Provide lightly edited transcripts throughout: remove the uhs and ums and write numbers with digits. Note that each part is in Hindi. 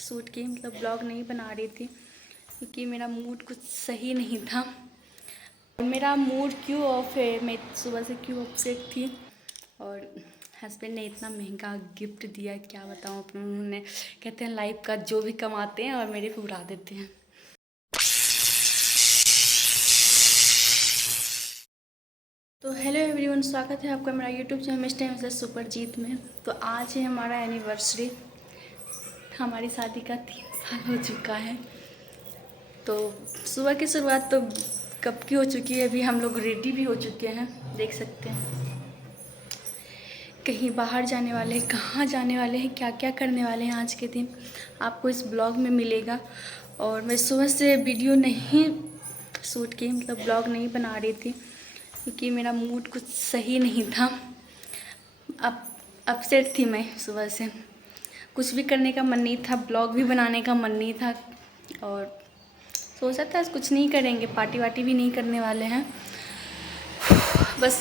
शूट की, मतलब ब्लॉग नहीं बना रही थी क्योंकि मेरा मूड कुछ सही नहीं था। मेरा मूड क्यों ऑफ है, मैं सुबह से क्यों अपसेट थी। और हस्बैंड ने इतना महंगा गिफ्ट दिया, क्या बताऊँ अपने। उन्होंने कहते हैं लाइफ का जो भी कमाते हैं और मेरे पे उड़ा देते हैं। तो हेलो एवरीवन, स्वागत है आपका मेरा यूट्यूब चैनल मिस्टर मिसेस सुपरजीत में। तो आज है हमारा एनिवर्सरी, हमारी शादी का 3 साल हो चुका है। तो सुबह की शुरुआत तो कब की हो चुकी है, अभी हम लोग रेडी भी हो चुके हैं, देख सकते हैं। कहीं बाहर जाने वाले हैं, कहाँ जाने वाले हैं, क्या क्या करने वाले हैं आज के दिन, आपको इस ब्लॉग में मिलेगा। और मैं सुबह से वीडियो नहीं शूट की, मतलब ब्लॉग नहीं बना रही थी क्योंकि मेरा मूड कुछ सही नहीं था। अब अपसेट थी मैं सुबह से, कुछ भी करने का मन नहीं था, ब्लॉग भी बनाने का मन नहीं था। और सोचा था कुछ नहीं करेंगे, पार्टी वार्टी भी नहीं करने वाले हैं, बस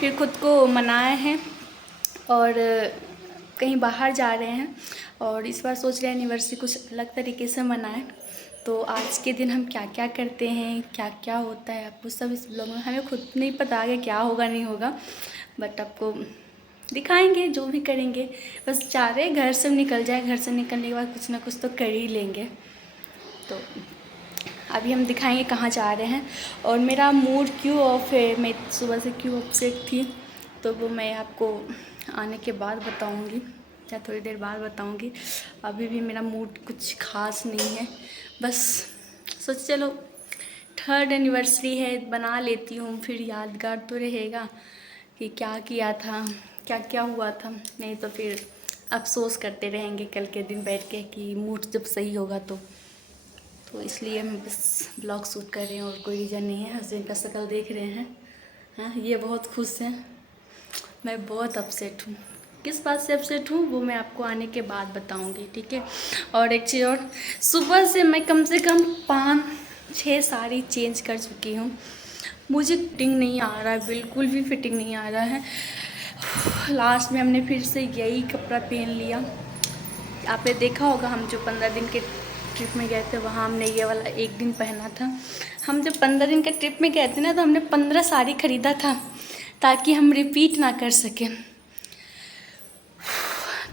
फिर खुद को मनाए हैं और कहीं बाहर जा रहे हैं। और इस बार सोच रहे हैं एनिवर्सरी कुछ अलग तरीके से मनाएं। तो आज के दिन हम क्या क्या करते हैं, क्या क्या होता है, आपको सब इस ब्लॉग में, हमें खुद नहीं पता आगे क्या होगा नहीं होगा, बट आपको दिखाएंगे जो भी करेंगे। बस चाह रहे घर से निकल जाए, घर से निकलने के बाद कुछ ना कुछ तो कर ही लेंगे। तो अभी हम दिखाएंगे कहाँ जा रहे हैं और मेरा मूड क्यों ऑफ है, मैं सुबह से क्यों अपसेट थी, तो वो मैं आपको आने के बाद बताऊंगी या थोड़ी देर बाद बताऊंगी। अभी भी मेरा मूड कुछ खास नहीं है, बस सोच चलो 3rd एनिवर्सरी है, बना लेती हूँ, फिर यादगार तो रहेगा कि क्या किया था, क्या क्या हुआ था। नहीं तो फिर अफसोस करते रहेंगे कल के दिन बैठ के कि मूड जब सही होगा तो इसलिए मैं बस ब्लॉग शूट कर रही हूँ और कोई रीज़न नहीं है। हस्बैंड का शक्ल देख रहे हैं, हाँ ये बहुत खुश हैं, मैं बहुत अपसेट हूँ। किस बात से अपसेट हूँ वो मैं आपको आने के बाद बताऊँगी, ठीक है। और एक चीज़ और, सुबह से मैं कम से कम 5-6 साड़ी चेंज कर चुकी हूँ, मुझे फिटिंग नहीं आ रहा है, बिल्कुल भी फिटिंग नहीं आ रहा है। लास्ट में हमने फिर से यही कपड़ा पहन लिया। आपने देखा होगा हम जो 15 दिन के ट्रिप में गए थे, वहाँ हमने ये वाला एक दिन पहना था। हम जब 15 दिन के ट्रिप में गए थे ना, तो हमने 15 साड़ी ख़रीदा था ताकि हम रिपीट ना कर सकें।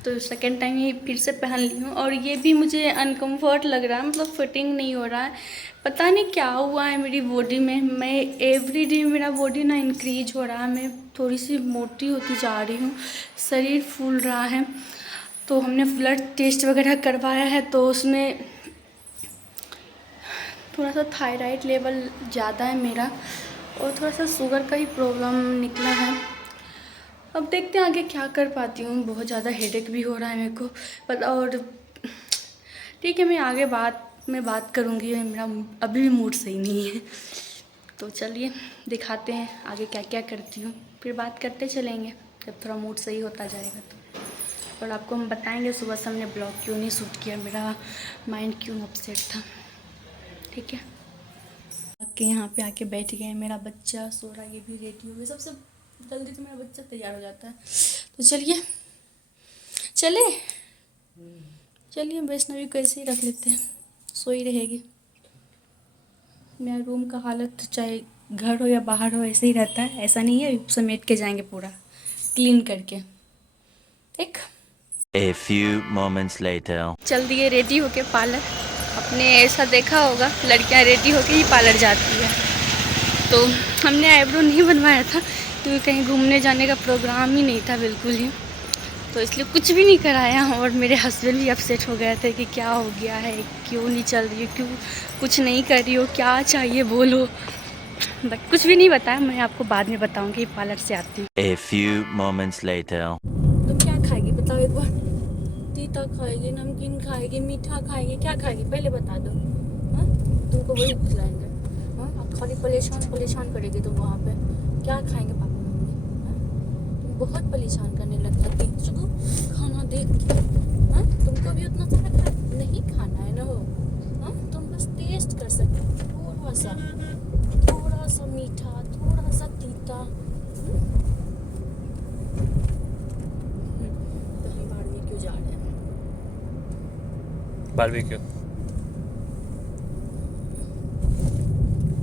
तो सेकेंड टाइम ये फिर से पहन ली हूँ और ये भी मुझे अनकम्फर्ट लग रहा है, मतलब फिटिंग नहीं हो रहा है। पता नहीं क्या हुआ है मेरी बॉडी में, मैं एवरी डे मेरा बॉडी ना इंक्रीज हो रहा है, मैं थोड़ी सी मोटी होती जा रही हूँ, शरीर फूल रहा है। तो हमने ब्लड टेस्ट वगैरह करवाया है, तो उसमें थोड़ा सा थायराइड लेवल ज़्यादा है मेरा और थोड़ा सा शुगर का ही प्रॉब्लम निकला है। अब देखते हैं आगे क्या कर पाती हूँ, बहुत ज़्यादा हेडेक भी हो रहा है मेरे को, पर और ठीक है, मैं आगे बात करूँगी, मेरा अभी भी मूड सही नहीं है। तो चलिए दिखाते हैं आगे क्या क्या करती हूँ, फिर बात करते चलेंगे जब थोड़ा मूड सही होता जाएगा तो। और आपको हम बताएंगे सुबह से हमने ब्लॉग क्यों नहीं शूट किया, मेरा माइंड क्यों अपसेट था, ठीक है। आके यहाँ पे आके बैठ गए, मेरा बच्चा सो रहा है, ये भी रेडी हो गया, सबसे जल्दी तो मेरा बच्चा तैयार हो जाता है। तो चलिए चलिए वैष्णवी को ऐसे ही रख लेते हैं, सोई रहेगी। मेरा रूम का हालत चाहे घर हो या बाहर हो ऐसे ही रहता है, ऐसा नहीं है समेट के जाएंगे पूरा क्लीन करके, ठीक। A few moments later. चल दिए रेडी होके पार्लर। आपने ऐसा देखा होगा लड़कियां रेडी होके ही पार्लर जाती है। तो हमने आईब्रो नहीं बनवाया था क्योंकि कहीं घूमने जाने का प्रोग्राम ही नहीं था बिल्कुल ही, तो इसलिए कुछ भी नहीं कराया। और मेरे हस्बैंड भी अपसेट हो गए थे कि क्या हो गया है, क्यों नहीं चल रही हो, क्यों कुछ नहीं कर रही हो, क्या चाहिए बोलो। बट कुछ भी नहीं बताया, मैं आपको बाद में बताऊंगी पार्लर से आती हूँ। A few moments later. तो क्या खाएगी बताओ एक बार, तीता खाएगी, नमकीन खाएगी, मीठा खाएगी, क्या खाएगी पहले बता दो। हाँ तुमको वही खिलाएंगे। हाँ आप खाली परेशान करेगी तुम वहाँ पे, क्या खाएंगे पापा मम्मी। हाँ तुम बहुत परेशान करने लग जाती हो खाना देख के। हाँ तुमको भी उतना सारा नहीं खाना है ना हो। हाँ तुम बस टेस्ट कर सकते हो, थोड़ा सा मीठा, थोड़ा सा तीता। तो हम बाहर में क्यों जा रहे हैं, बारबेक्यू।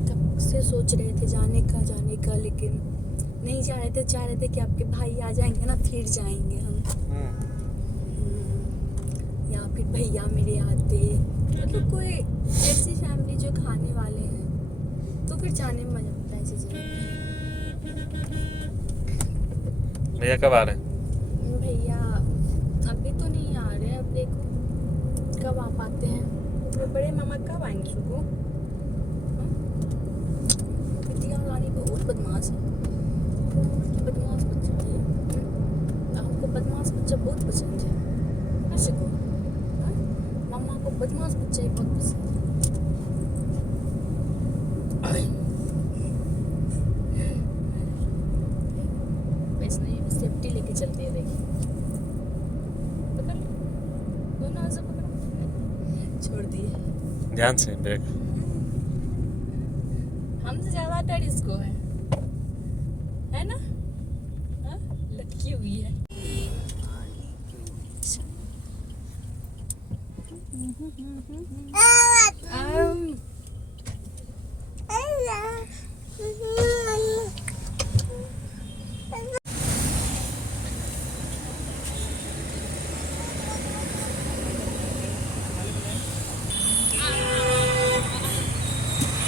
कब से सोच रहे थे जाने का, लेकिन नहीं जा रहे थे। चाह रहे थे कि आपके भाई आ जाएंगे ना, फिर जाएंगे हम। या फिर भैया मेरे आते, मतलब कोई ऐसी फैमिली जो खाने वाले हैं, तो फिर जाने में मजा आता है ऐसी जगह। भैया कब आ रहे हैं? भैया अभी तो नहीं आ रहे हैं, अब देखो कब आ पाते हैं। तो बड़े मामा कब आएंगे सुबह? बिटिया रानी बहुत बदमाश है, बदमाश बच्चा है। आपको बदमाश बच्चा बहुत पसंद है ऐसे को? मम्मा को बदमाश बच्चा ही बहुत पसंद है। वैसे सेफ्टी लेके चलते हैं, देखिए पकड़ दोनों हाथ से पकड़ो, छोड़ दिए। ध्यान से ब्रेक। हमसे ज्यादा डर इसको है ना? हाँ? लटकी हुई है।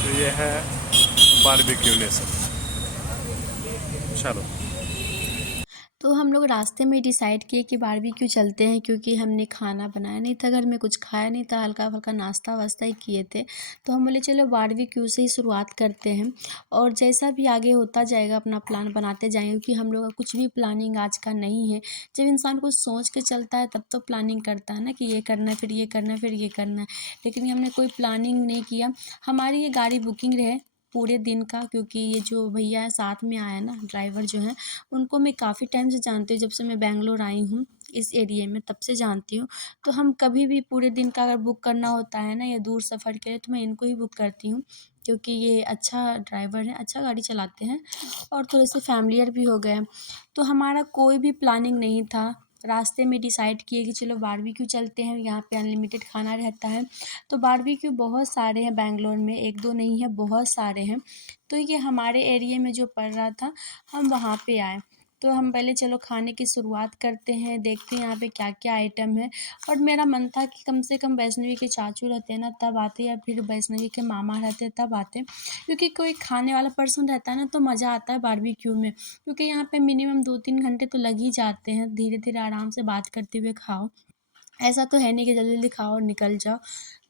तो ये है बारबेक्यू नेशन। चलो। तो हम लोग रास्ते में डिसाइड किए कि बारबेक्यू चलते हैं, क्योंकि हमने खाना बनाया नहीं था घर में, कुछ खाया नहीं था, हल्का फुल्का नाश्ता वास्ता ही किए थे। तो हम बोले चलो बारबेक्यू से ही शुरुआत करते हैं, और जैसा भी आगे होता जाएगा अपना प्लान बनाते जाएंगे, क्योंकि हम लोग का कुछ भी प्लानिंग आज का नहीं है। जब इंसान कुछ सोच के चलता है तब तो प्लानिंग करता है ना, कि ये करना है, फिर ये करना है, फिर ये करना है। लेकिन हमने कोई प्लानिंग नहीं किया। हमारी ये गाड़ी बुकिंग रहे पूरे दिन का, क्योंकि ये जो भैया है साथ में आया ना, ड्राइवर जो है, उनको मैं काफ़ी टाइम से जानती हूँ। जब से मैं बेंगलोर आई हूँ इस एरिया में, तब से जानती हूँ। तो हम कभी भी पूरे दिन का अगर बुक करना होता है ना, या दूर सफ़र के लिए, तो मैं इनको ही बुक करती हूँ, क्योंकि ये अच्छा ड्राइवर है, अच्छा गाड़ी चलाते हैं, और थोड़े से फैमिलियर भी हो गए हैं। तो हमारा कोई भी प्लानिंग नहीं था। रास्ते में डिसाइड किए कि चलो बारबेक्यू चलते हैं, यहाँ पे अनलिमिटेड खाना रहता है। तो बारबेक्यू बहुत सारे हैं बेंगलोर में, एक दो नहीं है, बहुत सारे हैं। तो ये हमारे एरिया में जो पड़ रहा था, हम वहाँ पे आए। तो हम पहले चलो खाने की शुरुआत करते हैं, देखते हैं यहाँ पे क्या क्या आइटम है। और मेरा मन था कि कम से कम वैष्णवी के चाचू रहते हैं ना तब आते, या फिर वैष्णवी के मामा रहते हैं तब आते, क्योंकि कोई खाने वाला पर्सन रहता है ना तो मज़ा आता है बारबेक्यू में। क्योंकि यहाँ पे मिनिमम 2-3 घंटे तो लग ही जाते हैं, धीरे धीरे आराम से बात करते हुए खाओ। ऐसा तो है नहीं कि जल्दी जल्दी खाओ और निकल जाओ,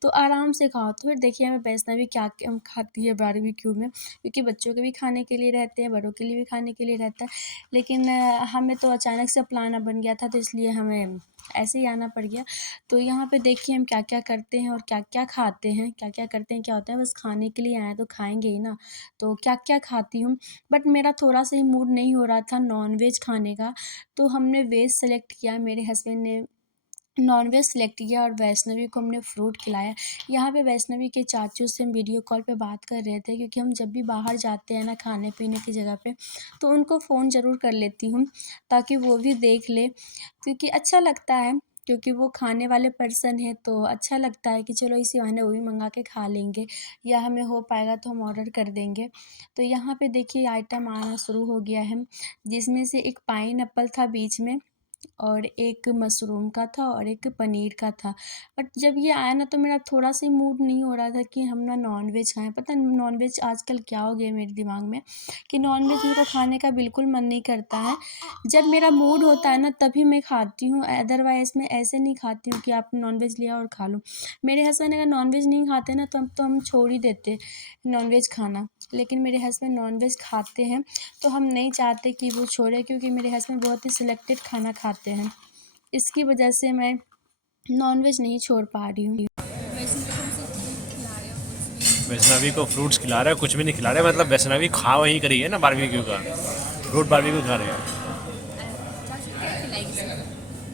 तो आराम से खाओ। तो फिर देखिए हमें वैष्णवी क्या क्या खाती है बारबेक्यू में, क्योंकि बच्चों के भी खाने के लिए रहते हैं, बड़ों के लिए भी खाने के लिए रहता है। लेकिन हमें तो अचानक से प्लान बन गया था, तो इसलिए हमें ऐसे ही आना पड़ गया। तो यहाँ पे देखिए हम क्या क्या करते हैं और क्या क्या खाते हैं, क्या क्या करते हैं, क्या होता है, बस खाने के लिए आए तो खाएंगे ही ना। तो क्या क्या खाती हूँ, बट मेरा थोड़ा सा ही मूड नहीं हो रहा था नॉन वेज खाने का, तो हमने वेज सेलेक्ट किया। मेरे हस्बैंड ने नॉनवेज सेलेक्ट किया, और वैष्णवी को हमने फ्रूट खिलाया। यहाँ पे वैष्णवी के चाचू से हम वीडियो कॉल पे बात कर रहे थे, क्योंकि हम जब भी बाहर जाते हैं ना खाने पीने की जगह पे, तो उनको फ़ोन ज़रूर कर लेती हूँ, ताकि वो भी देख ले, क्योंकि अच्छा लगता है। क्योंकि वो खाने वाले पर्सन है, तो अच्छा लगता है कि चलो इसी बहाने वो भी मंगा के खा लेंगे, या हमें हो पाएगा तो हम ऑर्डर कर देंगे। तो यहाँ पे देखिए आइटम आना शुरू हो गया है, जिसमें से एक पाइनएप्पल था बीच में, और एक मशरूम का था, और एक पनीर का था। बट जब ये आया ना तो मेरा थोड़ा सा मूड नहीं हो रहा था कि हम ना नॉनवेज खाएं। पता नहीं नॉनवेज आजकल क्या हो गया मेरे दिमाग में, कि नॉनवेज मेरे को खाने का बिल्कुल मन नहीं करता है। जब मेरा मूड होता है ना तभी मैं खाती हूँ, अदरवाइज़ मैं ऐसे नहीं खाती हूँ कि आप नॉनवेज लिया और खा लो। मेरे हस्बैंड अगर नॉनवेज नहीं खाते ना तो हम छोड़ ही देते नॉनवेज खाना। लेकिन मेरे हस्बैंड नॉनवेज खाते हैं, तो हम नहीं चाहते कि वो छोड़े, क्योंकि मेरे हस्बैंड बहुत ही सिलेक्टेड खाना खाते हैं। इसकी वजह से मैं नॉनवेज नहीं छोड़ पा रही हूँ। वैष्णवी को फ्रूट्स खिला रहे हैं, कुछ भी नहीं खिला रहे, मतलब वैष्णवी खा वही करी है ना बारबेक्यू का, फ्रूट बारबेक्यू खा रहे हैं।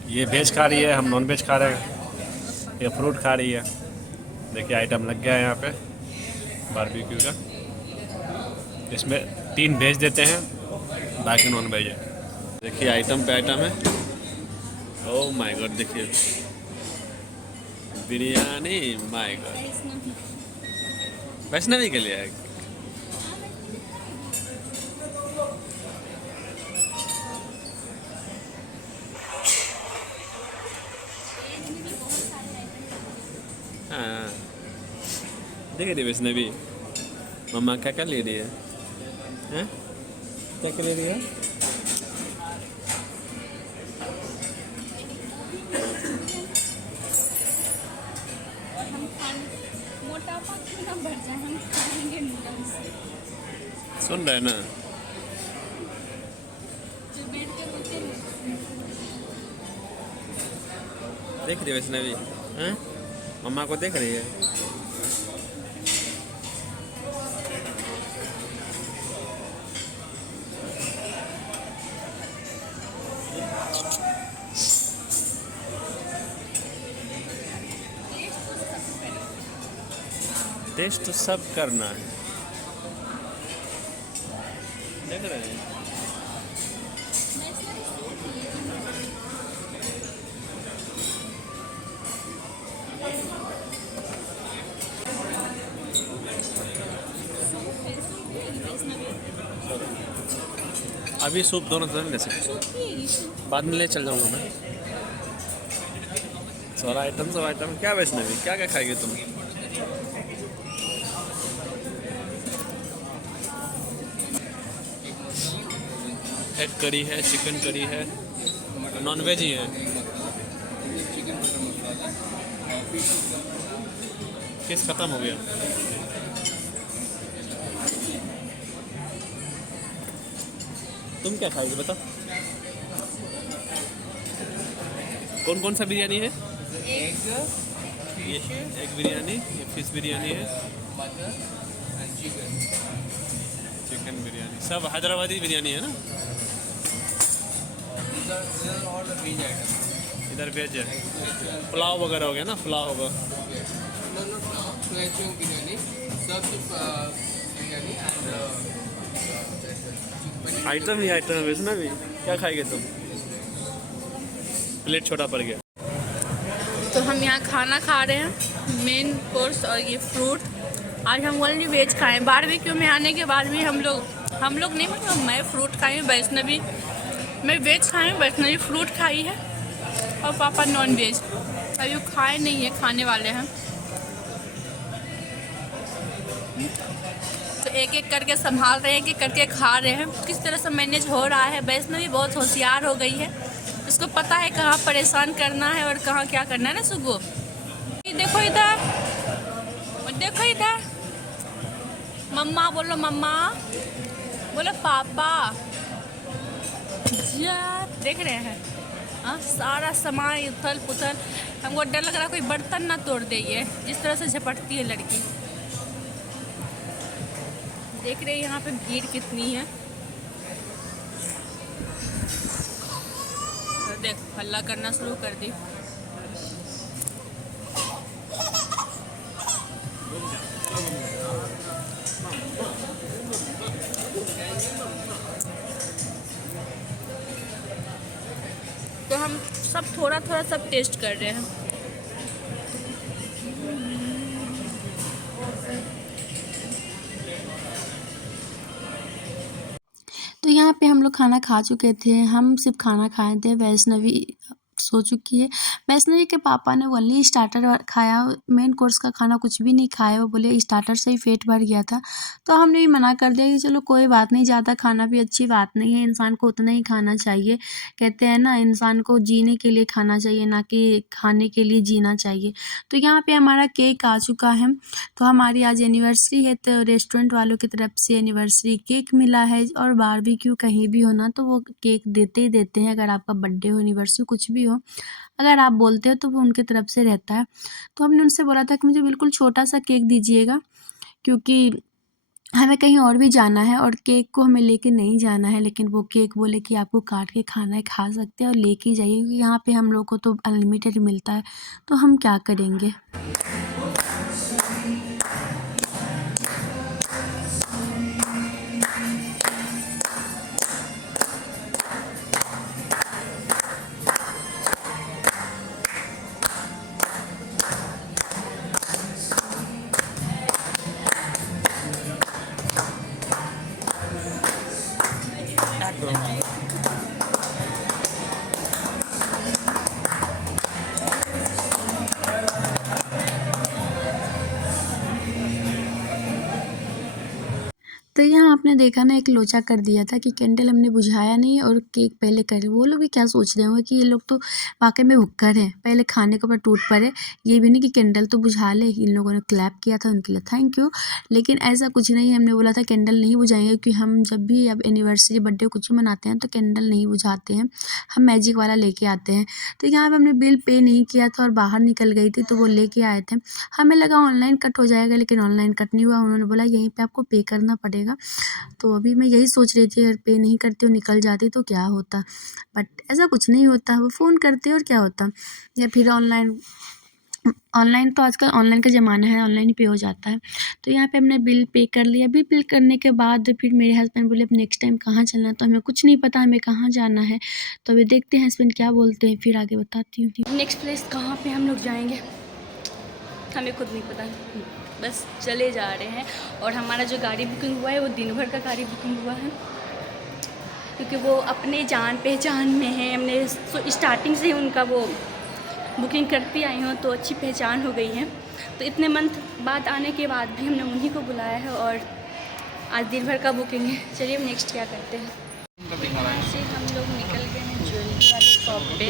ये वेज खा रही है, हम नॉन वेज खा रहे हैं, ये फ्रूट खा रही है। देखिए आइटम लग गया है यहाँ पे बारबेक्यू का। इसमें 3 वेज देते हैं, बाकी नॉन वेज है। देखिए आइटम पे आइटम है। ओह माय गॉड, देखिए बिरयानी माय गॉड, वैष्णवी के लिए है। हाँ देख रही वैष्णवी, मम्मा क्या क्या ले रही है? हैं? क्या क्या ले रही है? मोटापा कितना बढ़ जाए, हम खाएंगे नूडल्स सुन रहे ना? जो बैठ के होते हैं। देख रही है वैष्णवी? हैं? मम्मा को देख रही है? टेस्ट तो सब करना है। देख रहे हैं? अभी सूप दोनों तरह ले सकते, बाद में ले चल जाऊंगा मैं। सारा आइटम, सब आइटम। क्या वैष्णवी, क्या क्या खाएगी तुम? एग करी है, चिकन करी है, नॉन वेज ही है। किस खत्म हो गया? तुम क्या खाओगे बताओ? कौन कौन सा बिरयानी है? ये एग बिरयानी, ये फिश बिरयानी है, चिकन बिरयानी, सब हैदराबादी बिरयानी है ना? इधर वेज है, पुलाव वगैरह हो गया ना? पुलाव होगा। आइटम ही आइटम है वैष्णवी, क्या खाएंगे तुम? प्लेट छोटा पड़ गया। तो हम यहाँ खाना खा रहे हैं, मेन कोर्स और ये फ्रूट। आज हम ओनली वेज खाएँ। बारबेक्यू में आने के बाद भी हम लोग नहीं, मतलब मैं फ्रूट खाई हूँ, वैष्णवी मैं वेज खाई हूँ, वैष्णवी फ्रूट खाई है और पापा नॉन वेज। अभी खाए नहीं है, खाने वाले हैं। तो एक एक करके संभाल रहे हैं, एक एक करके खा रहे हैं। किस तरह से मैनेज हो रहा है। वैष्णवी बहुत होशियार हो गई है, उसको पता है कहाँ परेशान करना है और कहाँ क्या करना है ना सुगो। देखो इधर, देखो इधर, मम्मा बोलो, मम्मा बोलो, पापा। यार देख रहे हैं हाँ, सारा सामान उथल पुथल। हमको डर लग रहा है कोई बर्तन ना तोड़ दे। ये जिस तरह से झपटती है लड़की। देख रहे हैं यहाँ पे भीड़ कितनी है। तो देख हल्ला करना शुरू कर दी। तो हम सब थोड़ा थोड़ा सब टेस्ट कर रहे हैं। तो यहाँ पे हम लोग खाना खा चुके थे। हम सिर्फ खाना खाए थे, वैष्णवी सो चुकी है। वैष्णवी के पापा ने ओनली स्टार्टर खाया, मेन कोर्स का खाना कुछ भी नहीं खाया। वो बोले स्टार्टर से ही पेट भर गया था। तो हमने भी मना कर दिया कि चलो कोई बात नहीं, ज़्यादा खाना भी अच्छी बात नहीं है, इंसान को उतना ही खाना चाहिए। कहते हैं ना, इंसान को जीने के लिए खाना चाहिए, ना कि खाने के लिए जीना चाहिए। तो यहाँ पे हमारा केक आ चुका है। तो हमारी आज एनिवर्सरी है, तो रेस्टोरेंट वालों की तरफ से एनिवर्सरी केक मिला है। और बारबेक्यू कहीं भी हो ना, तो वो केक देते ही देते हैं। अगर आपका बर्थडे हो, एनिवर्सरी कुछ भी हो, अगर आप बोलते हो तो वो उनके तरफ से रहता है। तो हमने उनसे बोला था कि मुझे बिल्कुल छोटा सा केक दीजिएगा, क्योंकि हमें कहीं और भी जाना है और केक को हमें लेके नहीं जाना है। लेकिन वो केक बोले कि आपको काट के खाना है, खा सकते हैं और लेके ही जाइए, क्योंकि यहाँ पे हम लोग को तो अनलिमिटेड मिलता है। तो हम क्या करेंगे। आपने देखा ना, एक लोचा कर दिया था कि कैंडल हमने बुझाया नहीं और केक पहले करे। वो लोग भी क्या सोच रहे होंगे कि ये लोग तो वाकई में भुक्कड़ हैं, पहले खाने के ऊपर टूट पड़े। ये भी नहीं कि कैंडल तो बुझा ले। इन लोगों ने क्लैप किया था, उनके लिए थैंक यू। लेकिन ऐसा कुछ नहीं है, हमने बोला था कैंडल नहीं बुझाएंगे, क्योंकि हम जब भी अब एनिवर्सरी बर्थडे कुछ भी मनाते हैं तो कैंडल नहीं बुझाते हैं, हम मैजिक वाला लेके आते हैं। तो यहाँ पर हमने बिल पे नहीं किया था और बाहर निकल गई थी तो वो लेके आए थे। हमें लगा ऑनलाइन कट हो जाएगा, लेकिन ऑनलाइन कट नहीं हुआ। उन्होंने बोला यहीं पे आपको पे करना पड़ेगा। तो अभी मैं यही सोच रही थी, अगर पे नहीं करती और निकल जाती तो क्या होता, बट ऐसा कुछ नहीं होता। वो फ़ोन करते और क्या होता, या फिर ऑनलाइन तो आजकल ऑनलाइन का ज़माना है, ऑनलाइन ही पे हो जाता है। तो यहाँ पे हमने बिल पे कर लिया। बिल पे करने के बाद फिर मेरे हस्बैंड बोले अब नेक्स्ट टाइम कहाँ चलना है, तो हमें कुछ नहीं पता हमें कहाँ जाना है। तो अभी देखते हैं हस्बैंड क्या बोलते हैं, फिर आगे बताती हूँ। नेक्स्ट प्लेस कहाँ पे हम लोग जाएंगे हमें खुद नहीं पता, बस चले जा रहे हैं। और हमारा जो गाड़ी बुकिंग हुआ है वो दिन भर का गाड़ी बुकिंग हुआ है, क्योंकि वो अपने जान पहचान में है। हमने स्टार्टिंग से ही उनका वो बुकिंग करती आई हूँ, तो अच्छी पहचान हो गई है। तो इतने मंथ बाद आने के बाद भी हमने उन्हीं को बुलाया है और आज दिन भर का बुकिंग है। चलिए हम नेक्स्ट क्या करते हैं। यहाँ से हम लोग निकल गए हैं ज्वेलरी वाली शॉप पे।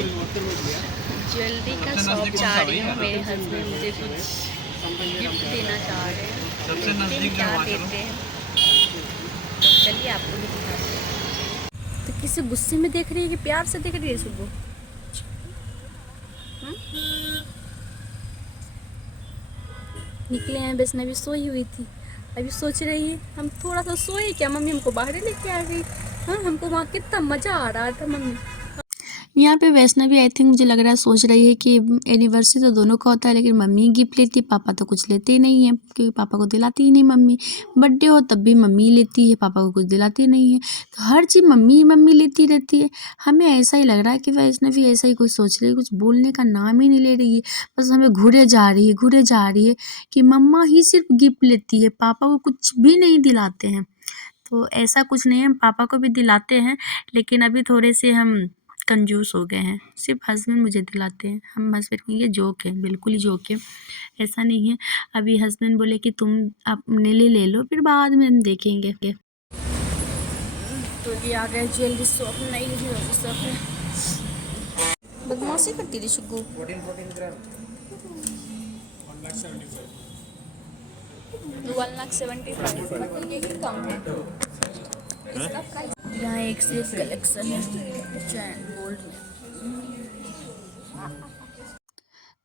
ज्वेलरी का शॉप जा रही हूँ, मेरे हस्बैंड मुझे कुछ गिफ्ट देना चाह रहे हैं, देखते हैं क्या देते हैं। चलिए आपको भी दिखाते हैं। तो किसी गुस्से में देख रही है कि प्यार से देख रही है सुबह? निकले हैं, वैष्णवी सोई हुई थी, अभी सोच रही है हम थोड़ा सा सोए क्या, मम्मी हमको बाहर लेके आ गई। हाँ, हमको वहाँ कितना मज़ा आ रहा था मम्मी। यहाँ पे वैष्णवी आई थिंक मुझे लग रहा है सोच रही है कि एनिवर्सरी तो दोनों का होता है, लेकिन मम्मी गिफ्ट लेती है, पापा तो कुछ लेते ही नहीं है, क्योंकि पापा को दिलाती ही नहीं मम्मी। बर्थडे हो तब भी मम्मी लेती है, पापा को कुछ दिलाती नहीं है। तो हर चीज़ मम्मी ही मम्मी लेती रहती है। हमें ऐसा ही लग रहा है कि वैष्णवी ऐसा ही कुछ सोच रही है, कुछ बोलने का नाम ही नहीं ले रही है, बस हमें घूरे जा रही है कि मम्मा ही सिर्फ गिफ्ट लेती है, पापा को कुछ भी नहीं दिलाते हैं। तो ऐसा कुछ नहीं है, हम पापा को भी दिलाते हैं, लेकिन अभी थोड़े से हम कंजूस हो गए हैं, सिर्फ हस्बैंड मुझे दिलाते हैं। हम हस्बैंड को, ये जोक है, बिल्कुल ही जोक है, ऐसा नहीं है। अभी हस्बैंड बोले कि तुम अपने लिए ले लो, फिर बाद में हम देखेंगे। तो ये आ गए ज्वेलरी शॉप, नई ज्वेलरी शॉप है। बदमाशी करती रही शुगू। 1,75,000 यही कम है इसका प्राइस। यहाँ एक से एक कलेक्शन है चैन गोल्ड में।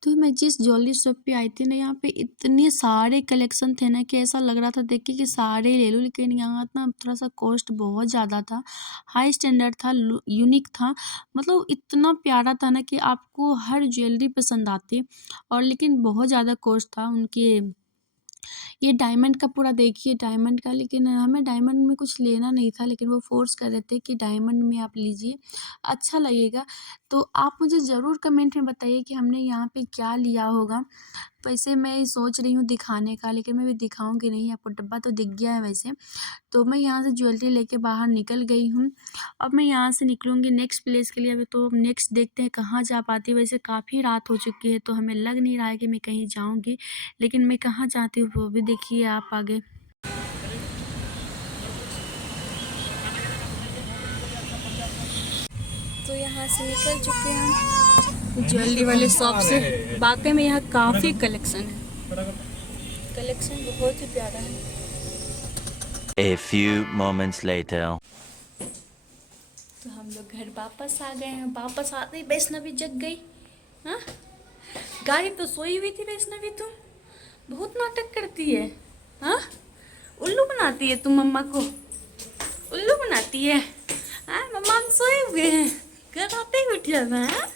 तो मैं जिस ज्वेलरी शॉप पे आई थी ना, यहाँ पे इतने सारे कलेक्शन थे ना कि ऐसा लग रहा था देख के कि सारे ले लूँ, लेकिन यहाँ ना थोड़ा सा कॉस्ट बहुत ज़्यादा था, हाई स्टैंडर्ड था, यूनिक था। मतलब इतना प्यारा था ना कि आपको हर ज्वेलरी पसंद आती, और लेकिन बहुत ज़्यादा कॉस्ट था उनके। ये डायमंड का पूरा देखिए, डायमंड का, लेकिन हमें डायमंड में कुछ लेना नहीं था, लेकिन वो फोर्स कर रहे थे कि डायमंड में आप लीजिए, अच्छा लगेगा। तो आप मुझे ज़रूर कमेंट में बताइए कि हमने यहाँ पे क्या लिया होगा। वैसे मैं सोच रही हूँ दिखाने का, लेकिन मैं भी दिखाऊंगी नहीं, आपको डब्बा तो दिख गया है वैसे। तो मैं यहाँ से ज्वेलरी लेके बाहर निकल गई हूँ। अब मैं यहाँ से निकलूँगी नेक्स्ट प्लेस के लिए। अभी तो नेक्स्ट देखते हैं कहाँ जा पाती है। वैसे काफ़ी रात हो चुकी है, तो हमें लग नहीं रहा है कि मैं कहीं जाऊँगी, लेकिन मैं कहाँ जाती हूँ वो भी देखिए आप आगे। तो यहाँ से निकल चुके हैं ज्वेलरी वाले शॉप से। वाकई में यहाँ काफ़ी कलेक्शन है, कलेक्शन बहुत ही प्यारा है। A few moments later. तो हम लोग घर वापस आ गए हैं। वापस आते ही वैष्णवी जग गई। हाँ, गाड़ी तो सोई हुई थी वैष्णवी, तुम बहुत नाटक करती है। हाँ, उल्लू बनाती है तुम मम्मा को, उल्लू बनाती है। हाँ, मम्मा हम सोए हुए हैं, घर आते ही उठ जाना है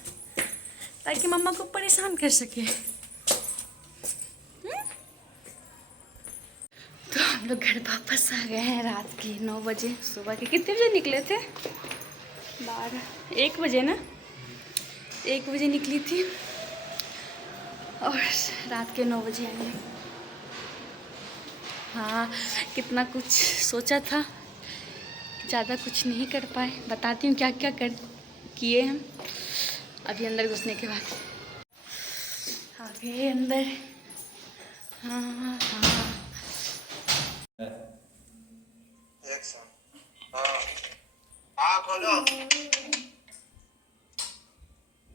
ताकि मम्मा को परेशान कर सके। तो हम लोग घर वापस आ गए हैं रात के 9 बजे। सुबह के कितने बजे निकले थे? 1 बजे ना, 1 बजे निकली थी और रात के 9 बजे आई हैं। हाँ, कितना कुछ सोचा था, ज़्यादा कुछ नहीं कर पाए। बताती हूँ क्या क्या किए हम अभी अंदर घुसने के बाद। आ गए अंदर। हाँ हाँ,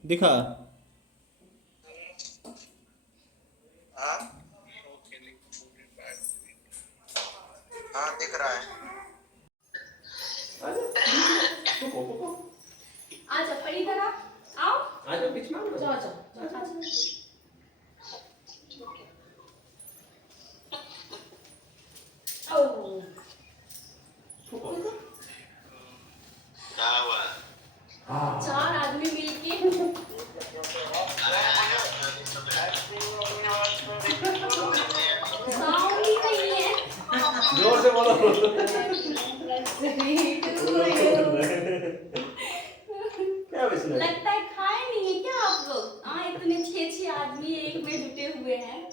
दिखा हाँ दिख रहा है। आजा पर इधर आओ। आजा बीच में जाओ जाओ। ओ क्या हुआ? 4 आदमी मिलके साउंड ही नहीं है। जोर से बोलो। क्या वैसे लगता है खाए नहीं है क्या आप लोग? हाँ, इतने 6 आदमी एक में जुटे हुए हैं।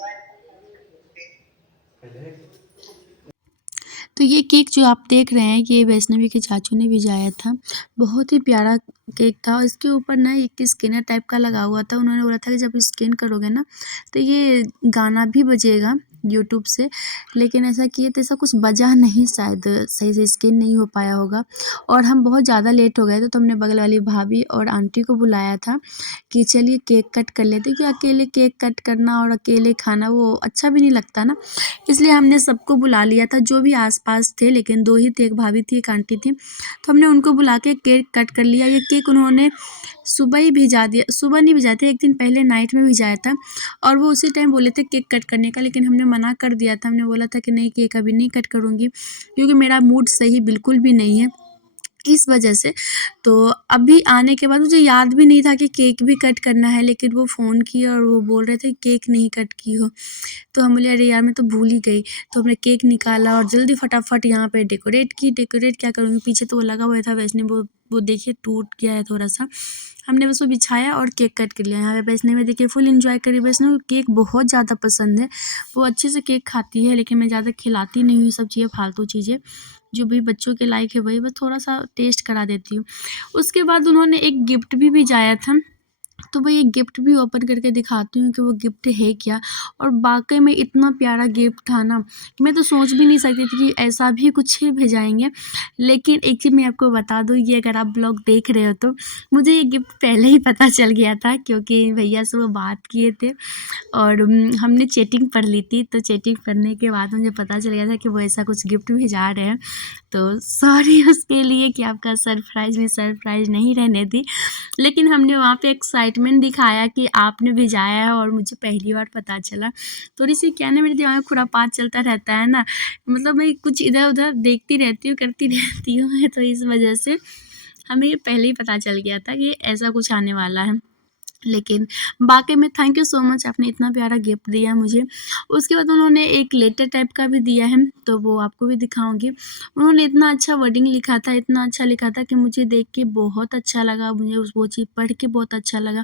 तो ये केक जो आप देख रहे हैं ये वैष्णवी के चाचू ने भिजाया था। बहुत ही प्यारा केक था और इसके ऊपर ना एक स्कैनर टाइप का लगा हुआ था। उन्होंने बोला था कि जब स्कैन करोगे ना तो ये गाना भी बजेगा यूट्यूब से, लेकिन ऐसा किए तो ऐसा कुछ बजा नहीं, शायद सही से स्कैन नहीं हो पाया होगा और हम बहुत ज़्यादा लेट हो गए थे। तो हमने बगल वाली भाभी और आंटी को बुलाया था कि चलिए केक कट कर लेते, क्योंकि अकेले केक कट करना और अकेले खाना वो अच्छा भी नहीं लगता ना, इसलिए हमने सबको बुला लिया था जो भी आसपास थे। लेकिन 2 ही थे, एक भाभी थी एक आंटी थी, तो हमने उनको बुला के केक कट कर लिया। ये केक उन्होंने सुबह ही भिजा दिया, सुबह नहीं भिजाए थे, एक दिन पहले नाइट में भिजाया था और वो उसी टाइम बोले थे केक कट करने का, लेकिन हमने मना कर दिया था। हमने बोला था कि नहीं केक अभी नहीं कट करूँगी, क्योंकि मेरा मूड सही बिल्कुल भी नहीं है इस वजह से। तो अभी आने के बाद मुझे याद भी नहीं था कि केक भी कट करना है, लेकिन वो फ़ोन किया और वो बोल रहे थे केक नहीं कट की हो, तो हम बोले अरे यार मैं तो भूल ही गई। तो हमने केक निकाला और जल्दी फटाफट यहाँ पे डेकोरेट की। डेकोरेट क्या करूँगी, पीछे तो वो लगा हुआ था वैष्णव, वो देखिए टूट गया है थोड़ा सा। हमने बस वो बिछाया और केक कट कर लिया। यहाँ पे वैष्णव में देखिए फुल एंजॉय करी। वैष्णव को केक बहुत ज़्यादा पसंद है, वो अच्छे से केक खाती है, लेकिन मैं ज़्यादा खिलाती नहीं हूँ सब चीज़ें, फालतू चीज़ें जो भी बच्चों के लायक है वही बस थोड़ा सा टेस्ट करा देती हूँ। उसके बाद उन्होंने एक गिफ्ट भी भिजाया था, तो मैं ये गिफ्ट भी ओपन करके दिखाती हूँ कि वो गिफ्ट है क्या। और वाकई में इतना प्यारा गिफ्ट था ना, मैं तो सोच भी नहीं सकती थी कि ऐसा भी कुछ ही भेजाएंगे। लेकिन एक चीज़ मैं आपको बता दूँ, ये अगर आप ब्लॉग देख रहे हो तो मुझे ये गिफ्ट पहले ही पता चल गया था, क्योंकि भैया से वो बात किए थे और हमने चैटिंग पढ़ ली थी। तो चैटिंग पढ़ने के बाद मुझे पता चल गया था कि वो ऐसा कुछ गिफ्ट भेजा रहे हैं। तो सॉरी उसके लिए कि आपका सरप्राइज़ नहीं रहने दी, लेकिन हमने वहाँ पे एक्साइटमेंट दिखाया कि आपने भेजाया है और मुझे पहली बार पता चला। थोड़ी सी क्या ना, मेरे दिमाग में खुरापात चलता रहता है ना, मतलब मैं कुछ इधर उधर देखती रहती हूँ, करती रहती हूँ, तो इस वजह से हमें ये पहले ही पता चल गया था कि ऐसा कुछ आने वाला है। लेकिन वाक़ई में थैंक यू सो मच, आपने इतना प्यारा गिफ्ट दिया मुझे। उसके बाद उन्होंने एक लेटर टाइप का भी दिया है, तो वो आपको भी दिखाऊँगी। उन्होंने इतना अच्छा वर्डिंग लिखा था, इतना अच्छा लिखा था कि मुझे देख के बहुत अच्छा लगा, मुझे वो चीज़ पढ़ के बहुत अच्छा लगा।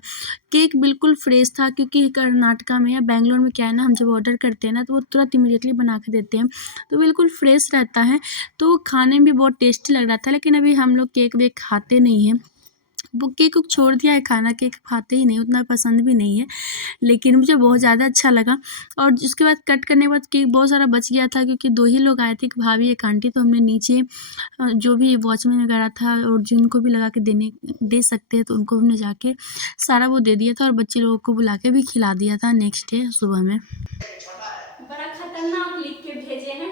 केक बिल्कुल फ्रेश था, क्योंकि कर्नाटका में या बैंगलोर में क्या है ना, हम जब ऑर्डर करते हैं ना तो वो तुरंत इमीडिएटली बना के देते हैं, तो बिल्कुल फ्रेश रहता है, तो खाने में भी बहुत टेस्टी लग रहा था। लेकिन अभी हम लोग केक वेक खाते नहीं हैं, वो केक को छोड़ दिया है खाना, केक खाते ही नहीं, उतना पसंद भी नहीं है, लेकिन मुझे बहुत ज़्यादा अच्छा लगा। और उसके बाद कट करने के बाद केक बहुत सारा बच गया था, क्योंकि 2 ही लोग आए थे, एक भाभी एक आंटी, तो हमने नीचे जो भी वॉचमैन वगैरह था और जिनको भी लगा के दे सकते हैं तो उनको हमने जाके सारा वो दे दिया था और बच्चे लोगों को बुला के भी खिला दिया था नेक्स्ट डे सुबह में। बड़ा खतरनाक लिख के भेजे हैं।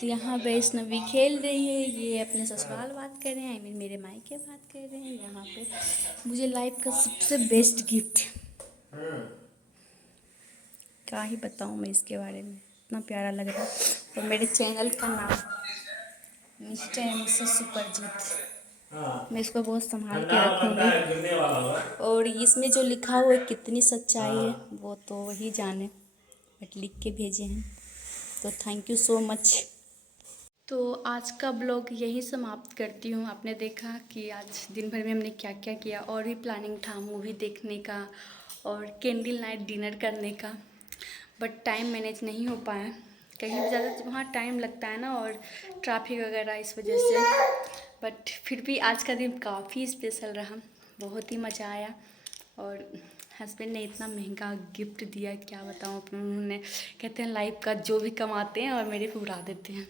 तो यहाँ वैष्णवी खेल रही है, ये अपने ससुराल बात कर रहे हैं, आई मीन मेरे मायके बात कर रहे हैं। यहाँ पे मुझे लाइफ का सबसे बेस्ट गिफ्ट, क्या ही बताऊँ मैं इसके बारे में, इतना प्यारा लग रहा है। और मेरे चैनल का नाम मिस्टर एंड मिसेस सुपरजीत, मैं इसको बहुत संभाल के रखूँगी। और इसमें जो लिखा हुआ है कितनी सच्चाई है वो तो वही जाने, बट लिख के भेजे हैं, तो थैंक यू सो मच। तो आज का ब्लॉग यही समाप्त करती हूँ। आपने देखा कि आज दिन भर में हमने क्या क्या किया, और भी प्लानिंग था मूवी देखने का और कैंडल नाइट डिनर करने का, बट टाइम मैनेज नहीं हो पाया। कहीं भी ज़्यादा वहाँ टाइम लगता है ना, और ट्रैफिक वगैरह इस वजह से, बट फिर भी आज का दिन काफ़ी स्पेशल रहा, बहुत ही मज़ा आया। और हस्बैंड ने इतना महंगा गिफ्ट दिया, क्या बताऊँ अपने। उन्होंने कहते हैं लाइफ का जो भी कमाते हैं और मेरे पे उड़ा देते हैं।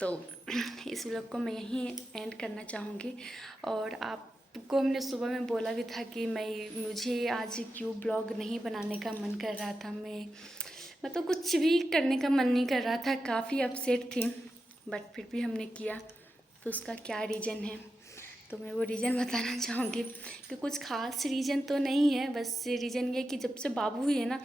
तो इस व्लॉग को मैं यहीं एंड करना चाहूँगी। और आपको हमने सुबह में बोला भी था कि मुझे आज क्यों ब्लॉग नहीं बनाने का मन कर रहा था। मतलब कुछ भी करने का मन नहीं कर रहा था, काफ़ी अपसेट थी, बट फिर भी हमने किया। तो उसका क्या रीज़न है, तो मैं वो रीज़न बताना चाहूँगी कि कुछ ख़ास रीज़न तो नहीं है। बस रीज़न ये कि जब से बाबू हुई है ना,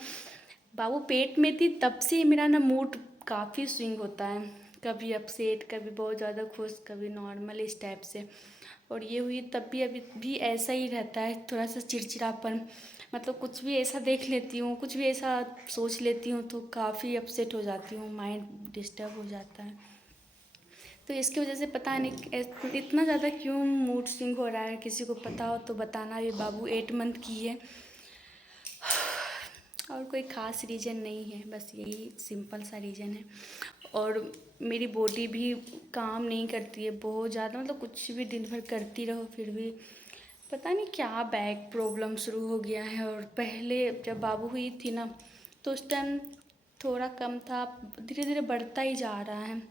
बाबू पेट में थी, तब से मेरा ना मूड काफ़ी स्विंग होता है, कभी अपसेट, कभी बहुत ज़्यादा खुश, कभी नॉर्मल, इस टाइप से। और ये हुई तब भी अभी भी ऐसा ही रहता है, थोड़ा सा चिड़चिड़ापन। मतलब कुछ भी ऐसा देख लेती हूँ, कुछ भी ऐसा सोच लेती हूँ तो काफ़ी अपसेट हो जाती हूँ, माइंड डिस्टर्ब हो जाता है। तो इसकी वजह से पता नहीं इतना ज़्यादा क्यों मूड स्विंग हो रहा है। किसी को पता हो तो बताना। ये बाबू 8 मंथ की है और कोई ख़ास रीज़न नहीं है, बस यही सिंपल सा रीज़न है। और मेरी बॉडी भी काम नहीं करती है बहुत ज़्यादा, मतलब कुछ भी दिन भर करती रहो फिर भी पता नहीं क्या बैक प्रॉब्लम शुरू हो गया है। और पहले जब बाबू हुई थी ना, तो उस टाइम थोड़ा कम था, धीरे धीरे बढ़ता ही जा रहा है।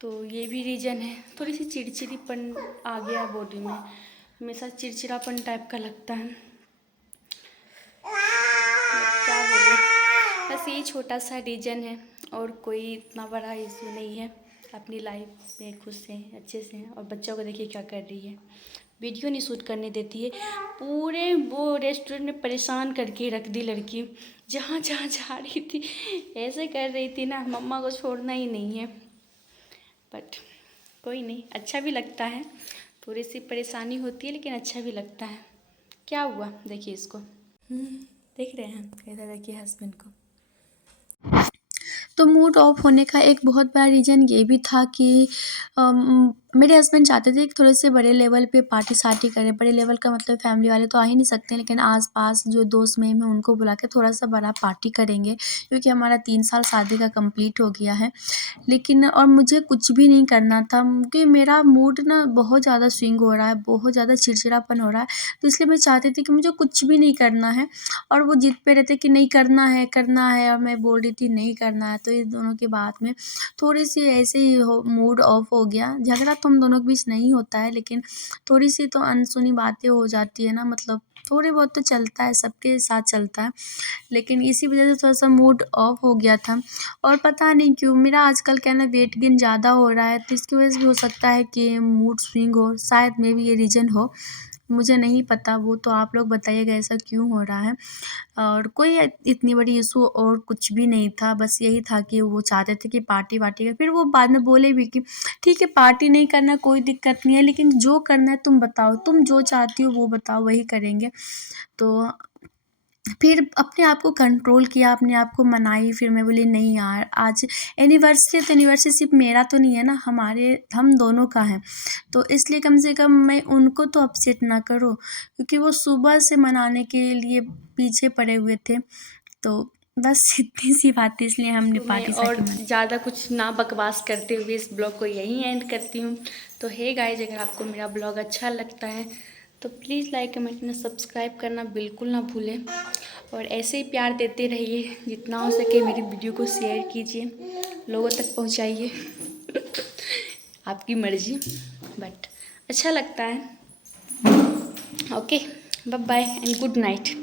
तो ये भी रीज़न है। थोड़ी सी चिड़चिड़ीपन आ गया है बॉडी में, हमेशा चिड़चिड़ापन टाइप का लगता है। क्या बोलूँ, बस यही छोटा सा रीज़न है और कोई इतना बड़ा इशू नहीं है। अपनी लाइफ में खुश हैं, अच्छे से हैं। और बच्चों को देखिए क्या कर रही है, वीडियो नहीं शूट करने देती है। पूरे वो रेस्टोरेंट में परेशान करके रख दी लड़की, जहाँ जहाँ जा रही थी ऐसे कर रही थी ना, मम्मा को छोड़ना ही नहीं है। बट कोई नहीं, अच्छा भी लगता है, थोड़ी सी परेशानी होती है लेकिन अच्छा भी लगता है। क्या हुआ देखिए इसको, देख रहे हैं इधर देखिए हस्बैंड को। तो मूड ऑफ होने का एक बहुत बड़ा रीज़न ये भी था कि मेरे हस्बैंड चाहते थे कि थोड़े से बड़े लेवल पे पार्टी सार्टी करें। बड़े लेवल का मतलब फैमिली वाले तो आ ही नहीं सकते, लेकिन आस-पास जो दोस्त में हैं उनको बुला के थोड़ा सा बड़ा पार्टी करेंगे, क्योंकि हमारा 3 साल शादी का कंप्लीट हो गया है। लेकिन और मुझे कुछ भी नहीं करना था, क्योंकि मेरा मूड ना बहुत ज़्यादा स्विंग हो रहा है, बहुत ज़्यादा चिड़चिड़ापन हो रहा है। तो इसलिए मैं चाहती थी कि मुझे कुछ भी नहीं करना है, और वो ज़िद पे रहते कि नहीं करना है, और मैं बोल रही थी नहीं करना है। तो इस दोनों की बात में थोड़ी-सी ऐसे ही मूड ऑफ हो गया। झगड़ा तो हम दोनों के बीच नहीं होता है, लेकिन थोड़ी-सी तो अनसुनी बातें हो जाती है ना, मतलब थोड़े बहुत तो चलता है, सबके साथ चलता है। लेकिन इसी वजह से थोड़ा-सा मूड ऑफ हो गया था। और पता नहीं क्यों मेरा आजकल क्या है ना, वेट गेन ज़्यादा हो रहा है, तो इसकी वजह से भी हो सकता है कि मूड स्विंग हो, शायद मे बी ये रीज़न हो, मुझे नहीं पता। वो तो आप लोग बताइएगा ऐसा क्यों हो रहा है। और कोई इतनी बड़ी इशू और कुछ भी नहीं था, बस यही था कि वो चाहते थे कि पार्टी वार्टी फिर वो बाद में बोले भी कि ठीक है पार्टी नहीं करना कोई दिक्कत नहीं है, लेकिन जो करना है तुम बताओ, तुम जो चाहती हो वो बताओ, वही करेंगे। तो फिर अपने आप को कंट्रोल किया, अपने आप को मनाई। फिर मैं बोली नहीं यार, आज एनिवर्सरी तो एनिवर्सरी सिर्फ मेरा तो नहीं है ना, हम दोनों का है। तो इसलिए कम से कम मैं उनको तो अपसेट ना करूँ, क्योंकि वो सुबह से मनाने के लिए पीछे पड़े हुए थे। तो बस इतनी सी बात थी, इसलिए हमने तो मैं पार्टी और सार्टी मनाई। ज़्यादा कुछ ना बकवास करते हुए इस ब्लॉग को यहीं एंड करती हूँ। तो हे गाइस, अगर आपको मेरा ब्लॉग अच्छा लगता है तो please like comment and subscribe करना बिल्कुल ना भूलें। और ऐसे ही प्यार देते रहिए, जितना हो सके मेरी वीडियो को शेयर कीजिए, लोगों तक पहुँचाइए आपकी मर्ज़ी, बट अच्छा लगता है। Okay, bye bye and good night.